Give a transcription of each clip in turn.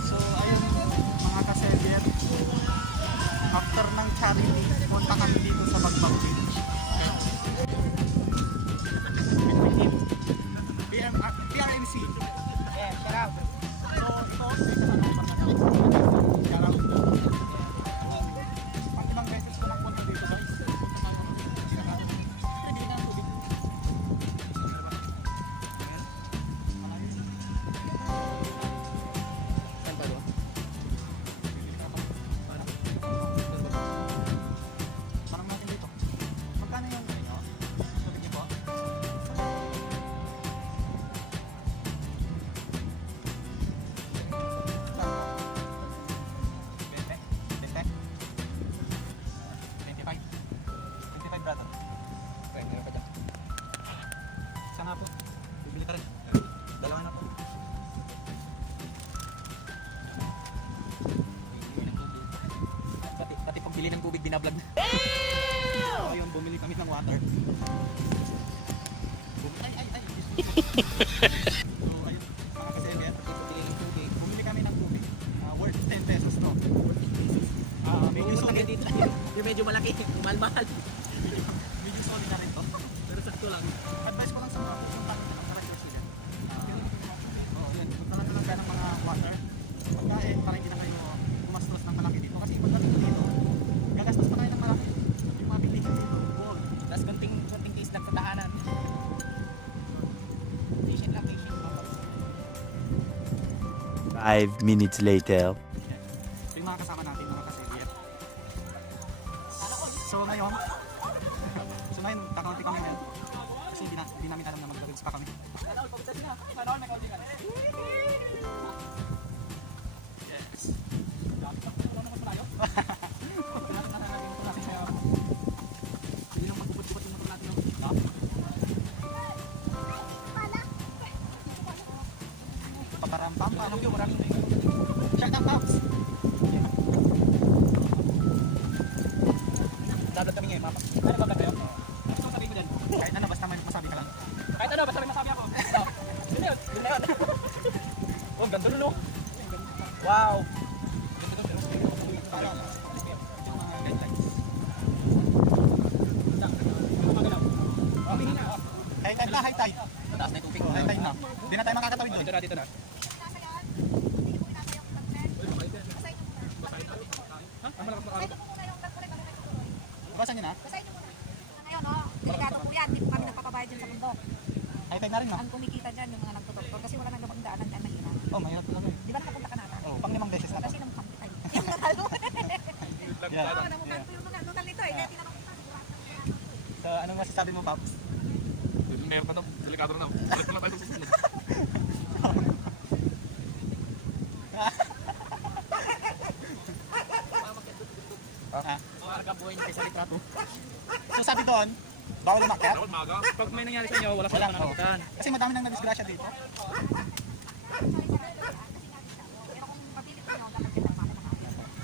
So ayun mga kasebyet, after ng charity, punta kami dito sa Bagbag Beach. PRMC. Yeah, sarap. So ito, Karaw. Pang ilang beses ko nang punta dito guys. Hindi na ang tubig. Saan pa doon? Parang natin dito. Magkano yung inyo? Tubig niyo po? Bente? Bente? 25? 25 brother. Okay, meron pa dyan. Isa nga po. Bibili ka rin. Dalawa na po. Pati pagbili ng tubig binablog na. So ayun, bumili kami ng water. Ay. So ayun, mga kasebyet, Pagbili ng tubig. bumili kami ng tubig. Worth 10 pesos no. Medyo Yung solid. dito. Yung medyo malaki. Mahal-mahal. Medyo solid na rin to. Pero sakto lang. Advice ko lang sa mga pupunta ng Paracel sila. Yun, punta lang talaga ng mga water. Pagkain, para hindi na kayo gumastos ng malaki dito. Kasi pagdating dito, gagastos pa kayo ng malaki. Yung mga bilihin dito, gold. Tapos konting tiis lang sa daanan. Patient lang, patient. 5 minutes later. So yung mga kasama natin, mga kasebyet. So ngayon, kakaunti kami ngayon. Kasi hindi namin alam na mag-reels pa kami. Yes. Sige lang magpupot-put yung motor natin. Paparampam pa. Anong yung maraming shout out Pops. Dablog kami ngayon, mapa. Ano ba kayo? Gusto mo sabihin ko dyan? Kahit ano, basta may masabi ka lang. Kahit ano, basta may masabi ako. Yun na yun. Yun na yun. Oh, ganda nun, no? Wow. Para yung mga guidelines. High tide na, high tide. Taas na yung tubig. High tide na. Hindi na tayo makakatawid doon. Dito na, dito na. Basan nyo na? Ngayon, delikado po yan. Hindi po kami nagpapabayad dyan sa bundok. High tide na rin, no? Ang kumikita dyan yung mga nagtutoktor kasi wala nang gabang daanan dyan na hirap. Oh, mahirap talaga. Di ba nakapunta ka na? Oh, pang 5 beses na to. Kasi nang kami ay. Yung nalo. Yeah. Oo, namukan ko yung mga nutal nito eh. Kaya tinanong ko. So, anong masasabi mo, Pops? Meron pa to, delikado na. Balik na tayo sa susunod. Ah. Marga buhay niya sa litrato. So, sabi doon, bawal umakyat? Dapat maaga. Pag may nangyari sa inyo, wala sa Wala. pananagutan. Kasi madami nang nadisgrasya dito.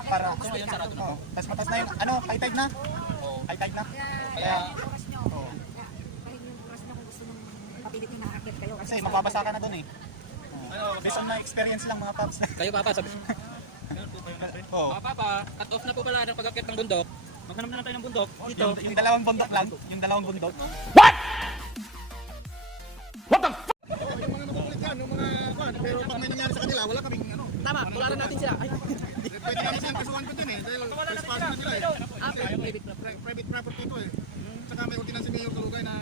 Para, So, ngayon, sarado na. oh, tas matas na yung, ano, high tide na? High tide na? Kaya oras nyo. Oo. Kahit yung oras nyo kung gusto nyo mapilit yung nakakit kayo. Kasi mababasa ka na doon eh. Based on my experience lang mga Pops. Kayo, Papa, sabi. Oh. Mga Papa, cut off na po pala ng pag-akit ng bundok. Maghanap na lang tayo ng bundok. Dito. Yung dalawang bundok lang, yung dalawang bundok. Pero pag may nangyari sa kanila, wala kaming ano. Tama, tularan natin sila. Ay, Pwede namin silang kasuhan ko dyan eh. Dahil trespassing na nila eh. Private property ko eh. Tsaka may ordinance si Mayor Kalugay na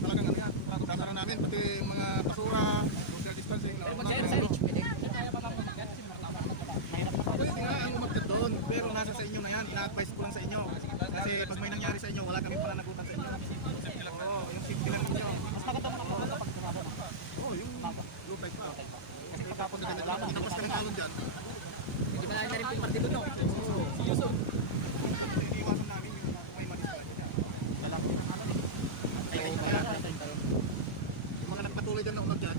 talagang ano yan. Kasara namin, pati yung mga basura, social distancing. mag-share sa rich, pwede. Pwede nga ang umakyat doon, pero nasa sa inyo na yan. Ina-advise ko lang sa inyo. Kasi pag may nangyari sa inyo, wala kami pananagutan sa inyo. Oo, yung safety lang ninyo. Mas maganda mo na po kapag sarado na. Oo, yung low tide pa. Kasi pagkapon na tapos ka ng alon dyan, Hindi ba na rin po yung parte doon, no? iniiwasan namin yung may madisgrasya dyan. Yung mga nagpatuloy dyan na ulag dyan,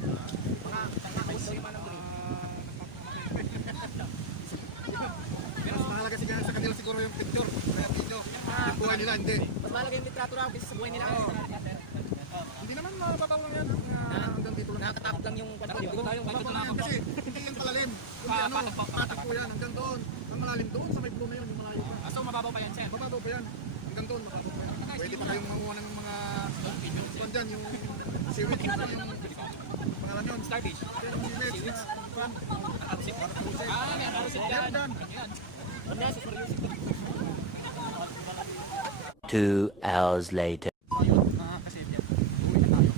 mas mahalaga siguro sa kanila siguro yung picture. kanila, hindi. Mas mahalaga yung litrato raw kaysa sa buhay nila. Hindi naman mababaw lang yan. Hanggang dito lang. Nakakatakot lang yung Mababaw lang yan kasi hindi yan palalim. Kundi ano, patak po yan. Hanggang doon. Ang malalim doon sa may blue na yun, yung malayo pa. So mababaw pa yan, sir. Mababaw pa yan. Hanggang doon, mababaw pa yan. Pwede pa kayong makuha ng mga kung dyan, yung seaweed, yung pangalan yun. Starfish. Yung seaweed, fan. May arasit yan. Meron dyan. 2 hours later. Ayun, mga kasebya. Uwi na tayo.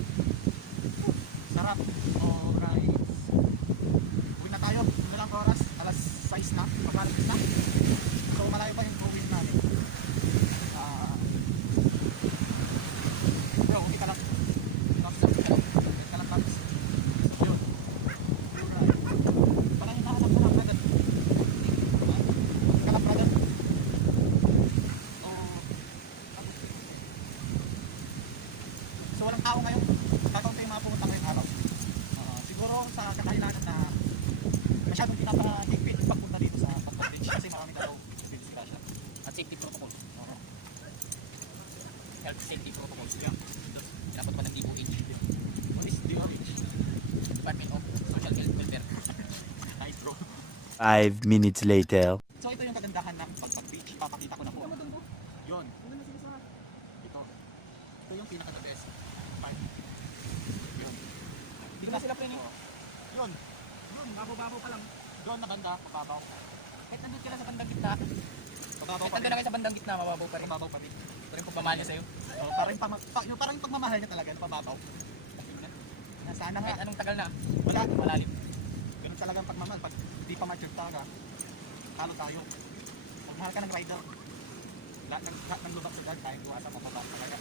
Sarap. Alright. Uwi na tayo. Ilang oras? Alas 6 na. Pag-alis na. So malayo pa yung uwi namin. Bro, uwi ka lang. Uwi ka lang tapos. Yun. Alright. Parang hinahanap ko lang agad. Uwi ka lang agad. So walang tao ngayon. Kakaunti yung mga pumunta ngayong araw. Siguro sa kakailangan na masyadong pinapahigpit yung pagpunta dito sa Pagpag Beach kasi maraming tao disgrasya. At safety protocols. Health safety protocols. Yeah. Dapat pa ng DOH. What is DOH? Department of Social Health Welfare. Nice bro. 5 minutes later. So ito yung kagandahan ng Pagpag Beach. Papakita ko na po. Yun. Ito. Ito yung pinaka-the best. Part. Yun. Hindi na sila training. Yun. Yun, babo-babo pa lang. Doon na banda, mababaw. Kahit nandun ka na sa bandang gitna. Mababaw Kahit pa nandun na kayo sa bandang gitna, mababaw pa rin. Mababaw pa rin. Ito rin pagmamahal niya sa'yo. So, parang yung pagmamahal niya talaga, pababaw. Sana nga. Kahit anong tagal na, Wala. malalim. Ganun talaga ang pagmamahal. Pag di pa mature talaga, talo tayo. Magmahal ka ng rider. Lahat ng lubak sa dad, kahit iwasan mo pababa talaga.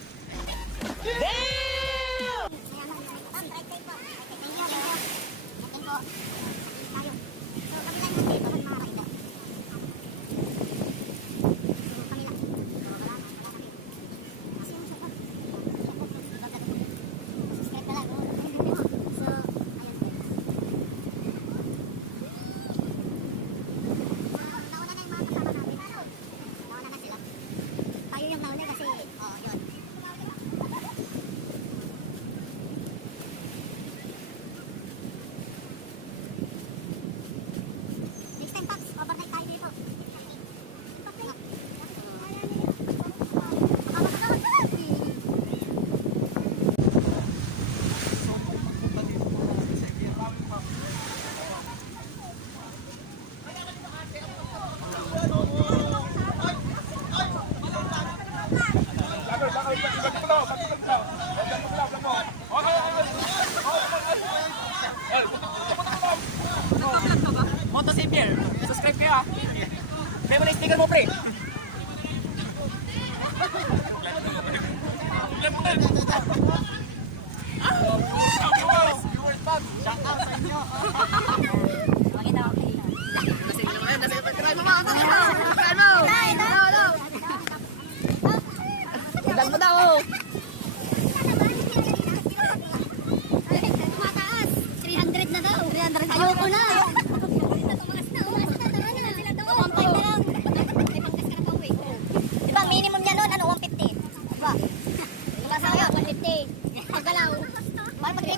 Tayo yung nauna kasi, yun. Next time, Paps, overnight tayo dito. So, magpunta dito sa Serbia. Moto Savior, subscribe kayo ah. Kaya mo na yung sticker mo, pre. Shout out sa inyo. Makita ko kayo. Ilan mo daw? Tumataas. 300 na daw. 300. Ayoko na. Tumakas na. Tumakas na. Tawa na sila daw. 1.5 na lang. May pangkas ka na pa, uwi. Diba, minimum niya nun, 150. Diba? Tumakas na 150. Pagalaw. Parang mag-3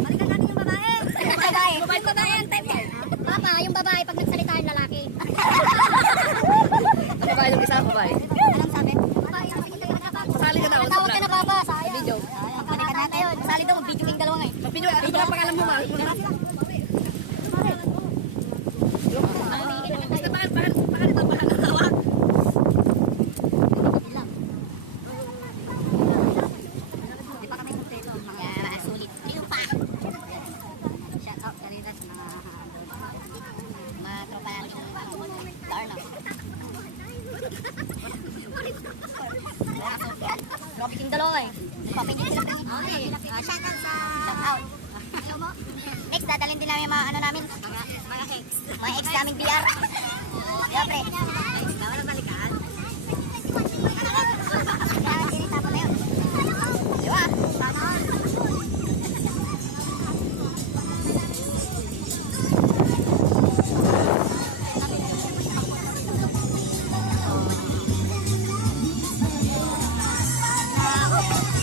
balikan natin yung babae. Babae ang type niya. Papa, yung babae pag nagsalita yung lalaki. Babae yung isa, babae. Anong sabi? Babae yung Pasali ka na, tawag ka na, Papa. Sayang. Video. Balikan natin yun. Sali daw, video yung dalawa ngayon. Video, ano ba pangalan mo, ma? Basta bakit ito mahalawa? Di pa kami kompleto. Mga sulit. Ayun pa. Shout out kanina sa mga tropa namin sa Darna. Grabe yung dalawa eh. Papingin sila. Okay. Shout out sa... Shout out. Ex, dadalhin din namin yung mga ano namin. Mga ex. Mga ex namin BR. Yeah, pre. Walang balikan. Kaya tinitapon na yun. Diba? mga